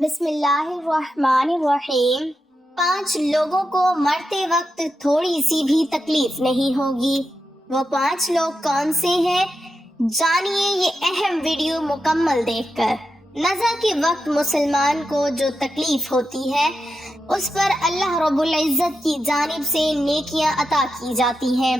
بسم اللہ الرحمن الرحیم۔ 5 لوگوں کو مرتے وقت تھوڑی سی بھی تکلیف نہیں ہوگی۔ وہ 5 لوگ کون سے ہیں؟ جانیے یہ اہم ویڈیو مکمل دیکھ کر۔ نزا کے وقت مسلمان کو جو تکلیف ہوتی ہے اس پر اللہ رب العزت کی جانب سے نیکیاں عطا کی جاتی ہیں،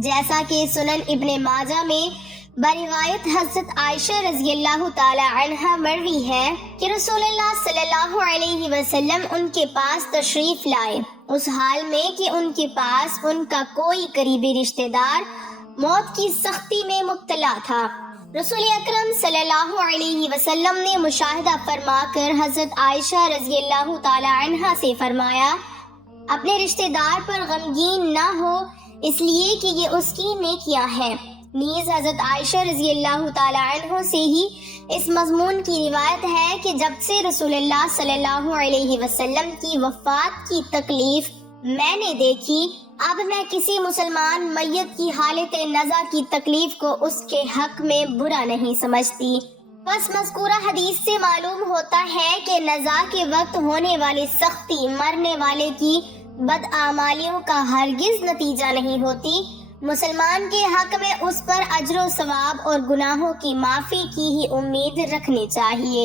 جیسا کہ سنن ابن ماجہ میں بروایت حضرت عائشہ رضی اللہ تعالی عنہا مروی ہے کہ رسول اللہ صلی اللہ علیہ وسلم ان کے پاس تشریف لائے، اس حال میں کہ ان کے پاس ان کا کوئی قریبی رشتہ دار موت کی سختی میں مبتلا تھا۔ رسول اکرم صلی اللہ علیہ وسلم نے مشاہدہ فرما کر حضرت عائشہ رضی اللہ تعالی عنہا سے فرمایا، اپنے رشتہ دار پر غمگین نہ ہو، اس لیے کہ یہ اس کی نیکیاں ہیں۔ نیز حضرت عائشہ رضی اللہ تعالی عنہ سے ہی اس مضمون کی روایت ہے کہ جب سے رسول اللہ صلی اللہ علیہ وسلم کی وفات کی تکلیف میں نے دیکھی، اب میں کسی مسلمان میت کی حالت نزا کی تکلیف کو اس کے حق میں برا نہیں سمجھتی۔ بس مذکورہ حدیث سے معلوم ہوتا ہے کہ نزا کے وقت ہونے والی سختی مرنے والے کی بدعمالیوں کا ہرگز نتیجہ نہیں ہوتی۔ مسلمان کے حق میں اس پر اجر و ثواب اور گناہوں کی معافی کی ہی امید رکھنی چاہیے۔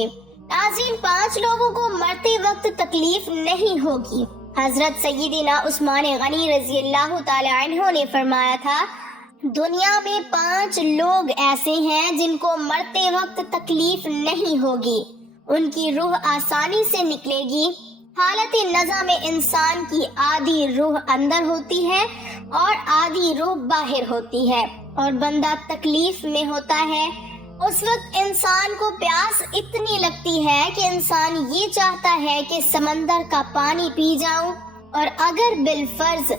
ناظرین، 5 لوگوں کو مرتے وقت تکلیف نہیں ہوگی۔ حضرت سیدنا عثمان غنی رضی اللہ تعالی عنہ نے فرمایا تھا، دنیا میں 5 لوگ ایسے ہیں جن کو مرتے وقت تکلیف نہیں ہوگی، ان کی روح آسانی سے نکلے گی۔ حالت نزا میں انسان کی آدھی روح اندر ہوتی ہے اور آدھی روح باہر ہوتی ہے، اور بندہ تکلیف میں ہوتا ہے۔ اس وقت انسان کو پیاس اتنی لگتی ہے کہ انسان یہ چاہتا ہے کہ سمندر کا پانی پی جاؤں، اور اگر بالفرض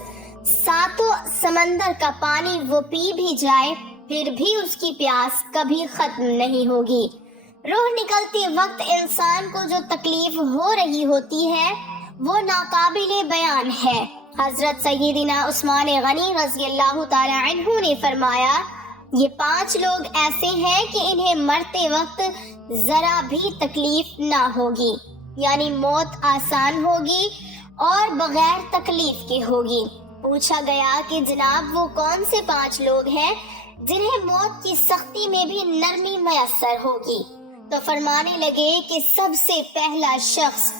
ساتوں سمندر کا پانی وہ پی بھی جائے پھر بھی اس کی پیاس کبھی ختم نہیں ہوگی۔ روح نکلتے وقت انسان کو جو تکلیف ہو رہی ہوتی ہے وہ ناقابل بیان ہے۔ حضرت سیدنا عثمان غنی رضی اللہ تعالی عنہ نے فرمایا، یہ 5 لوگ ایسے ہیں کہ انہیں مرتے وقت ذرا بھی تکلیف نہ ہوگی، یعنی موت آسان ہوگی اور بغیر تکلیف کے ہوگی۔ پوچھا گیا کہ جناب وہ کون سے 5 لوگ ہیں جنہیں موت کی سختی میں بھی نرمی میسر ہوگی؟ تو فرمانے لگے کہ سب سے پہلا شخص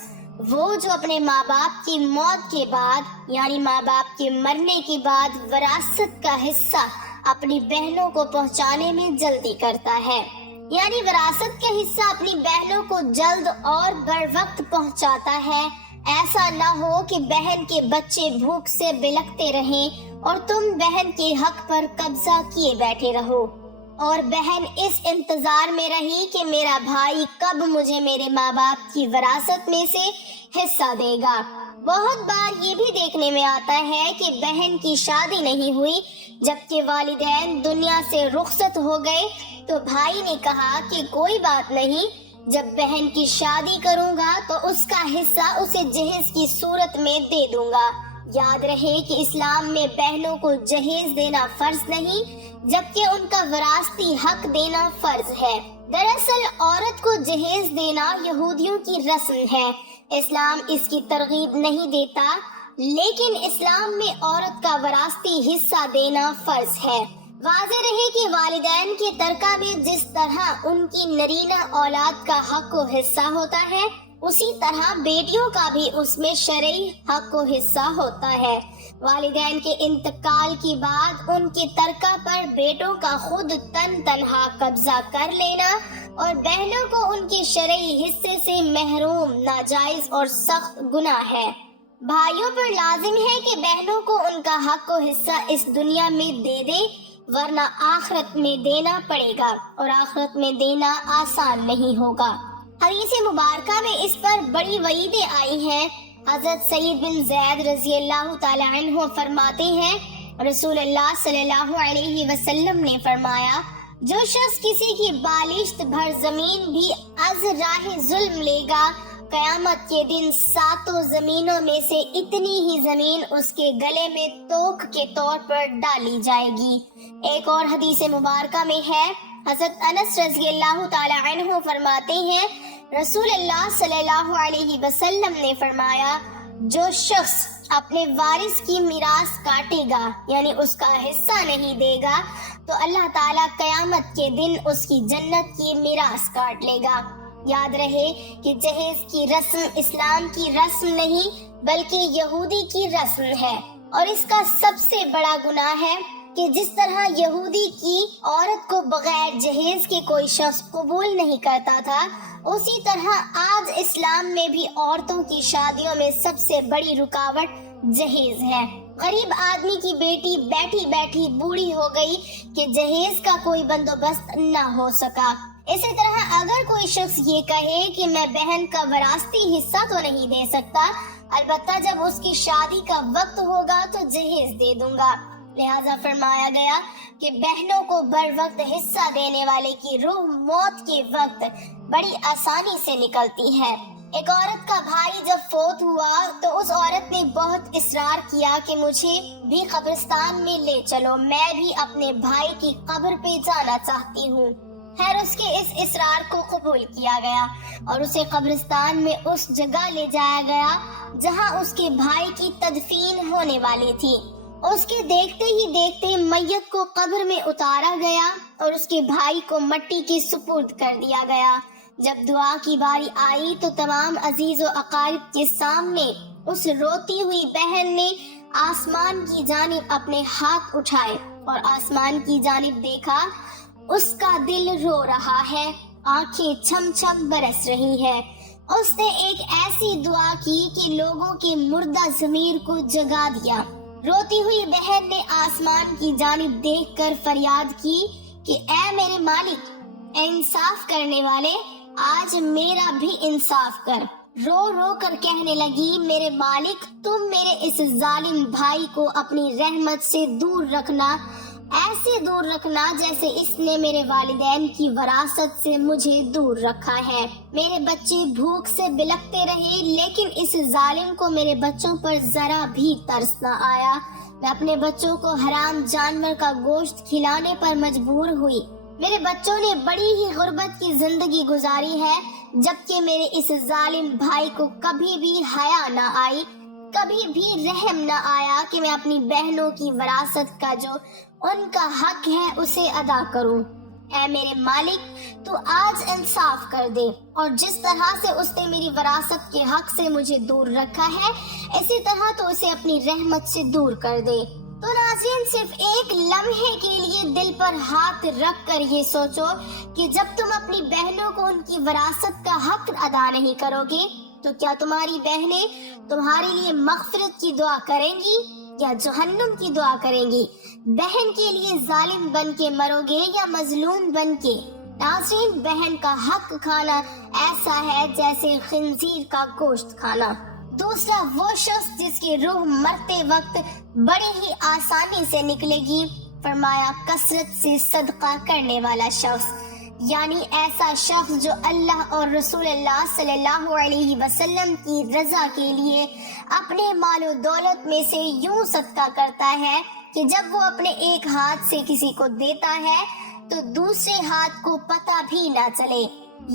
وہ جو اپنے ماں باپ کی موت کے بعد، یعنی ماں باپ کے مرنے کے بعد وراثت کا حصہ اپنی بہنوں کو پہنچانے میں جلدی کرتا ہے، یعنی وراثت کا حصہ اپنی بہنوں کو جلد اور بر وقت پہنچاتا ہے۔ ایسا نہ ہو کہ بہن کے بچے بھوک سے بلکتے رہیں اور تم بہن کے حق پر قبضہ کیے بیٹھے رہو، اور بہن اس انتظار میں رہی کہ میرا بھائی کب مجھے میرے ماں باپ کی وراثت میں سے حصہ دے گا۔ بہت بار یہ بھی دیکھنے میں آتا ہے کہ بہن کی شادی نہیں ہوئی، جبکہ والدین دنیا سے رخصت ہو گئے تو بھائی نے کہا کہ کوئی بات نہیں، جب بہن کی شادی کروں گا تو اس کا حصہ اسے جہیز کی صورت میں دے دوں گا۔ یاد رہے کہ اسلام میں بہنوں کو جہیز دینا فرض نہیں، جبکہ ان کا وراثتی حق دینا فرض ہے۔ دراصل عورت کو جہیز دینا یہودیوں کی رسم ہے، اسلام اس کی ترغیب نہیں دیتا، لیکن اسلام میں عورت کا وراثتی حصہ دینا فرض ہے۔ واضح رہے کہ والدین کے ترکہ میں جس طرح ان کی نرینہ اولاد کا حق و حصہ ہوتا ہے، اسی طرح بیٹیوں کا بھی اس میں شرعی حق و حصہ ہوتا ہے۔ والدین کے انتقال کے بعد ان کے ترکہ پر بیٹوں کا خود تنہا قبضہ کر لینا اور بہنوں کو ان کے شرعی حصے سے محروم ناجائز اور سخت گناہ ہے۔ بھائیوں پر لازم ہے کہ بہنوں کو ان کا حق و حصہ اس دنیا میں دے دے، ورنہ آخرت میں دینا پڑے گا، اور آخرت میں دینا آسان نہیں ہوگا۔ حدیث مبارکہ میں اس پر بڑی وعیدیں آئی ہیں۔ حضرت سعید بن زید رضی اللہ تعالی عنہ فرماتے ہیں، رسول اللہ صلی اللہ علیہ وسلم نے فرمایا، جو شخص کسی کی بالشت بھر زمین بھی از راہ ظلم لے گا، قیامت کے دن 7 زمینوں میں سے اتنی ہی زمین اس کے گلے میں توق کے طور پر ڈالی جائے گی۔ ایک اور حدیث مبارکہ میں ہے، حضرت انس رضی اللہ تعالی عنہ فرماتے ہیں، رسول اللہ صلی اللہ علیہ وسلم نے فرمایا جو شخص اپنے وارث کی میراث کاٹے گا یعنی اس کا حصہ نہیں دے گا تو اللہ تعالیٰ قیامت کے دن اس کی جنت کی میراث کاٹ لے گا۔ یاد رہے کہ جہیز کی رسم اسلام کی رسم نہیں بلکہ یہودی کی رسم ہے، اور اس کا سب سے بڑا گناہ ہے کہ جس طرح یہودی کی عورت کو بغیر جہیز کے کوئی شخص قبول نہیں کرتا تھا، اسی طرح آج اسلام میں بھی عورتوں کی شادیوں میں سب سے بڑی رکاوٹ جہیز ہے۔ غریب آدمی کی بیٹی بیٹھی بیٹھی بوڑھی ہو گئی کہ جہیز کا کوئی بندوبست نہ ہو سکا۔ اسی طرح اگر کوئی شخص یہ کہے کہ میں بہن کا وراثتی حصہ تو نہیں دے سکتا، البتہ جب اس کی شادی کا وقت ہوگا تو جہیز دے دوں گا، لہذا فرمایا گیا کہ بہنوں کو بر وقت حصہ دینے والے کی روح موت کے وقت بڑی آسانی سے نکلتی ہے۔ ایک عورت کا بھائی جب فوت ہوا تو اس عورت نے بہت اصرار کیا کہ مجھے بھی قبرستان میں لے چلو، میں بھی اپنے بھائی کی قبر پہ جانا چاہتی ہوں۔ خیر اس کے اس اصرار کو قبول کیا گیا اور اسے قبرستان میں اس جگہ لے جایا گیا جہاں اس کے بھائی کی تدفین ہونے والی تھی۔ اس کے دیکھتے ہی دیکھتے میت کو قبر میں اتارا گیا اور اس کے بھائی کو مٹی کے سپرد کر دیا گیا۔ جب دعا کی باری آئی تو تمام عزیز و اقارب کے سامنے اس روتی ہوئی بہن نے آسمان کی جانب اپنے ہاتھ اٹھائے اور آسمان کی جانب دیکھا، اس کا دل رو رہا ہے، آنکھیں چھم چھم برس رہی ہے۔ اس نے ایک ایسی دعا کی کہ لوگوں کے مردہ ضمیر کو جگا دیا۔ روتی ہوئی بہن نے آسمان کی جانب دیکھ کر فریاد کی کہ اے میرے مالک، اے انصاف کرنے والے، آج میرا بھی انصاف کر۔ رو رو کر کہنے لگی، میرے مالک تم میرے اس ظالم بھائی کو اپنی رحمت سے دور رکھنا، ایسے دور رکھنا جیسے اس نے میرے والدین کی وراثت سے مجھے دور رکھا ہے۔ میرے بچے بھوک سے بلکتے رہے لیکن اس ظالم کو میرے بچوں پر ذرا بھی ترس نہ آیا۔ میں اپنے بچوں کو حرام جانور کا گوشت کھلانے پر مجبور ہوئی۔ میرے بچوں نے بڑی ہی غربت کی زندگی گزاری ہے، جبکہ میرے اس ظالم بھائی کو کبھی بھی حیا نہ آئی، کبھی بھی رحم نہ آیا کہ میں اپنی بہنوں کی وراثت کا جو ان کا حق ہے اسے ادا کروں۔ اے میرے مالک تو آج انصاف کر دے، اور جس طرح سے اس نے میری وراثت کے حق سے مجھے دور رکھا ہے اسی طرح تو اسے اپنی رحمت سے دور کر دے۔ تو ناظرین صرف ایک لمحے کے لیے دل پر ہاتھ رکھ کر یہ سوچو کہ جب تم اپنی بہنوں کو ان کی وراثت کا حق ادا نہیں کرو گے تو کیا تمہاری بہنیں تمہارے لیے مغفرت کی دعا کریں گی یا جہنم کی دعا کریں گی؟ بہن کے لیے ظالم بن کے مرو گے یا مظلوم بن کے؟ ناظرین بہن کا حق کھانا ایسا ہے جیسے خنزیر کا گوشت کھانا۔ دوسرا وہ شخص جس کی روح مرتے وقت بڑی ہی آسانی سے نکلے گی، فرمایا کثرت سے صدقہ کرنے والا شخص، یعنی ایسا شخص جو اللہ اور رسول اللہ صلی اللہ علیہ وسلم کی رضا کے لیے اپنے مال و دولت میں سے یوں صدقہ کرتا ہے کہ جب وہ اپنے ایک ہاتھ سے کسی کو دیتا ہے تو دوسرے ہاتھ کو پتہ بھی نہ چلے۔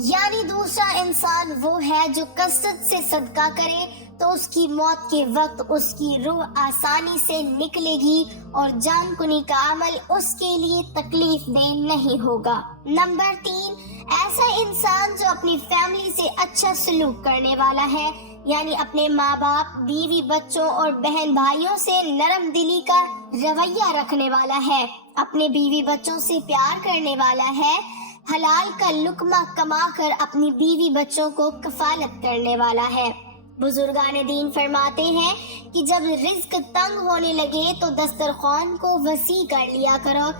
یعنی دوسرا انسان وہ ہے جو کثرت سے صدقہ کرے تو اس کی موت کے وقت اس کی روح آسانی سے نکلے گی اور جان کنی کا عمل اس کے لیے تکلیف دہ نہیں ہوگا۔ نمبر 3، ایسا انسان جو اپنی فیملی سے اچھا سلوک کرنے والا ہے، یعنی اپنے ماں باپ، بیوی بچوں اور بہن بھائیوں سے نرم دلی کا رویہ رکھنے والا ہے، اپنے بیوی بچوں سے پیار کرنے والا ہے، حلال کا لقمہ کما کر اپنی بیوی بچوں کو کفالت کرنے والا ہے۔ بزرگان دین فرماتے ہیں کہ جب رزق تنگ ہونے لگے تو دسترخوان کو وسیع کر لیا کرو،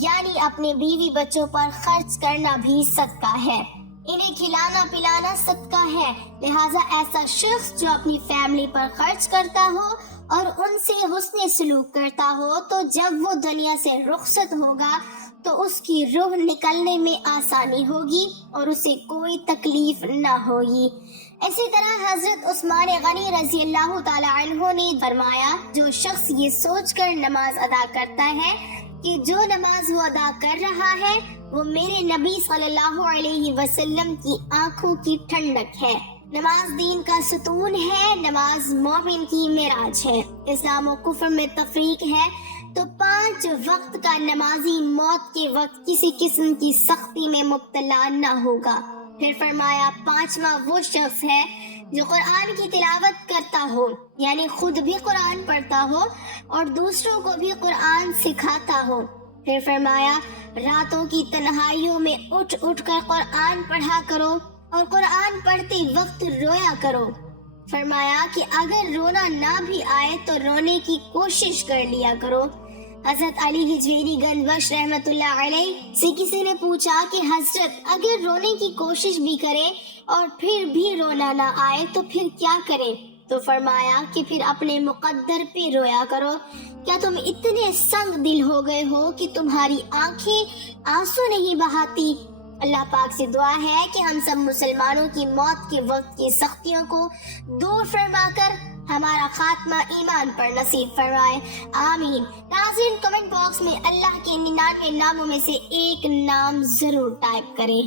یعنی اپنے بیوی بچوں پر خرچ کرنا بھی صدقہ ہے، انہیں کھلانا پلانا صدقہ ہے۔ لہٰذا ایسا شخص جو اپنی فیملی پر خرچ کرتا ہو اور ان سے حسن سلوک کرتا ہو تو جب وہ دنیا سے رخصت ہوگا تو اس کی روح نکلنے میں آسانی ہوگی اور اسے کوئی تکلیف نہ ہوگی۔ اسی طرح حضرت عثمان غنی رضی اللہ تعالی عنہ نے فرمایا، جو شخص یہ سوچ کر نماز ادا کرتا ہے کہ جو نماز وہ ادا کر رہا ہے وہ میرے نبی صلی اللہ علیہ وسلم کی آنکھوں کی ٹھنڈک ہے۔ نماز دین کا ستون ہے، نماز مومن کی معراج ہے۔ اسلام و کفر میں تفریق ہے تو 5 وقت کا نمازی موت کے وقت کسی قسم کی سختی میں مبتلا نہ ہوگا۔ پھر فرمایا 5واں وہ شخص ہے جو قرآن کی تلاوت کرتا ہو، یعنی خود بھی قرآن پڑھتا ہو اور دوسروں کو بھی قرآن سکھاتا ہو۔ پھر فرمایا راتوں کی تنہائیوں میں اٹھ اٹھ کر قرآن پڑھا کرو اور قرآن پڑھتے وقت رویا کرو۔ فرمایا کہ اگر رونا نہ بھی آئے تو رونے کی کوشش کر لیا کرو۔ حضرت علی ہجویری گنج بخش رحمت اللہ علیہ سے کسی نے پوچھا کہ حضرت اگر رونے کی کوشش بھی کرے اور پھر بھی رونا نہ آئے تو پھر کیا کرے؟ تو فرمایا کہ پھر اپنے مقدر پہ رویا کرو۔ کیا تم اتنے سنگ دل ہو گئے ہو کہ تمہاری آنکھیں آنسو نہیں بہاتی؟ اللہ پاک سے دعا ہے کہ ہم سب مسلمانوں کی موت کے وقت کی سختیوں کو دور فرما کر ہمارا خاتمہ ایمان پر نصیب فرمائے، آمین۔ ناظرین کمنٹ باکس میں اللہ کے 99 ناموں میں سے ایک نام ضرور ٹائپ کریں۔